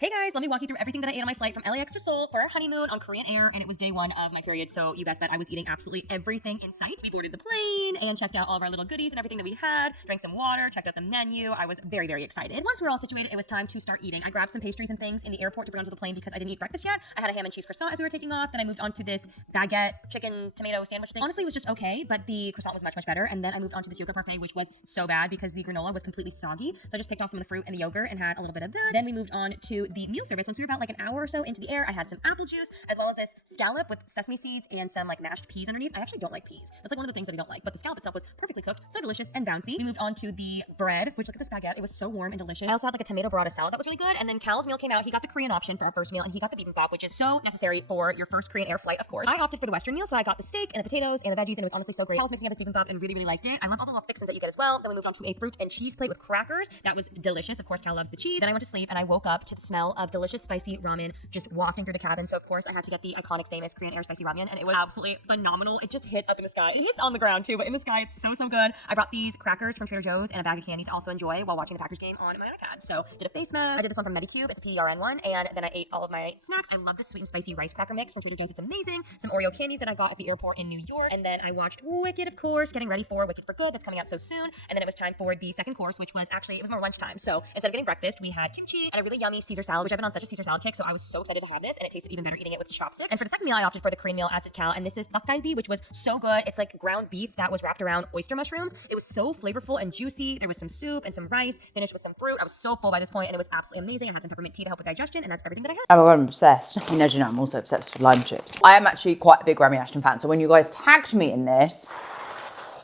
Hey guys, let me walk you through everything that I ate on my flight from LAX to Seoul for our honeymoon on Korean Air, and it was day one of my period, so you best bet I was eating absolutely everything in sight. We boarded the plane and checked out all of our little goodies and everything that we had, drank some water, checked out the menu. I was very, very excited. Once we were all situated, it was time to start eating. I grabbed some pastries and things in the airport to bring onto the plane because I didn't eat breakfast yet. I had a ham and cheese croissant as we were taking off, then I moved on to this baguette chicken tomato sandwich thing. Honestly, it was just okay, but the croissant was much, much better, and then I moved on to this yogurt parfait, which was so bad because the granola was completely soggy, so I just picked off some of the fruit and the yogurt and had a little bit of that. Then we moved on to the meal service. Once we were about like an hour or so into the air, I had some apple juice as well as this scallop with sesame seeds and some like mashed peas underneath. I actually don't like peas. That's like one of the things that I don't like, but the scallop itself was perfectly cooked, so delicious and bouncy. We moved on to the bread, which look at this baguette. It was so warm and delicious. I also had like a tomato burrata salad that was really good, and then Cal's meal came out. He got the Korean option for our first meal, and he got the bibimbap, which is so necessary for your first Korean Air flight, of course. I opted for the Western meal, so I got the steak and the potatoes and the veggies, and it was honestly so great. Cal was mixing up his bibimbap and really, really liked it. I love all the little fixins that you get as well. Then we moved on to a fruit and cheese plate with crackers. That was delicious. Of course, Cal loves the cheese. Then I went to sleep, and I woke up to the smell of delicious spicy ramen just wafting through the cabin. So of course I had to get the iconic famous Korean Air spicy ramen, and it was absolutely phenomenal. It just hits up in the sky. It hits on the ground too, but in the sky it's so, so good. I brought these crackers from Trader Joe's and a bag of candy to also enjoy while watching the Packers game on my iPad. So did a face mask. I did this one from Medicube. It's a PDRN one, and then I ate all of my snacks. I love this sweet and spicy rice cracker mix from Trader Joe's. It's amazing. Some Oreo candies that I got at the airport in New York, and then I watched Wicked, of course, getting ready for Wicked for Good. That's coming out so soon. And then it was time for the second course, which was actually, it was more lunchtime. So instead of getting breakfast, we had kimchi and a really yummy Caesar salad, which I've been on such a Caesar salad kick, so I was so excited to have this, and it tasted even better eating it with chopsticks. And for the second meal, I opted for the Korean meal, as did Cal, and this is dakgalbi, which was so good. It's like ground beef that was wrapped around oyster mushrooms. It was so flavorful and juicy. There was some soup and some rice, finished with some fruit. I was so full by this point, and it was absolutely amazing. I had some peppermint tea to help with digestion, and that's everything that I had. Oh my god, I'm obsessed. And as you know, I'm also obsessed with lime chips. I am actually quite a big Remi Ashten fan, so when you guys tagged me in this,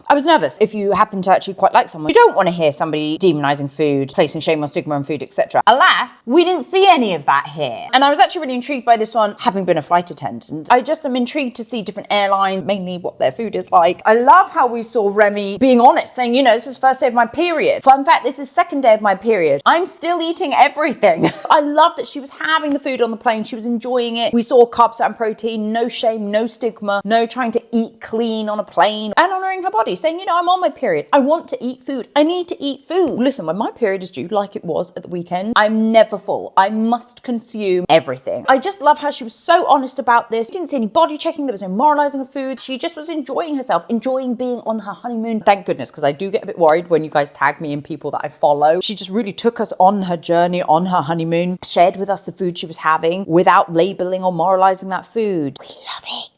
I was nervous. If you happen to actually quite like someone, you don't want to hear somebody demonizing food, placing shame or stigma on food, etc. Alas, we didn't see any of that here. And I was actually really intrigued by this one, having been a flight attendant. I just am intrigued to see different airlines, mainly what their food is like. I love how we saw Remi being honest, saying, you know, this is first day of my period. Fun fact, this is second day of my period. I'm still eating everything. I love that she was having the food on the plane. She was enjoying it. We saw carbs and protein, no shame, no stigma, no trying to eat clean on a plane, and honoring her body, saying, you know, I'm on my period. I want to eat food. I need to eat food. Listen, when my period is due, like it was at the weekend, I'm never full. I must consume everything. I just love how she was so honest about this. Didn't see any body checking. There was no moralizing of food. She just was enjoying herself, enjoying being on her honeymoon. Thank goodness, because I do get a bit worried when you guys tag me in people that I follow. She just really took us on her journey, on her honeymoon, shared with us the food she was having without labeling or moralizing that food. We love it.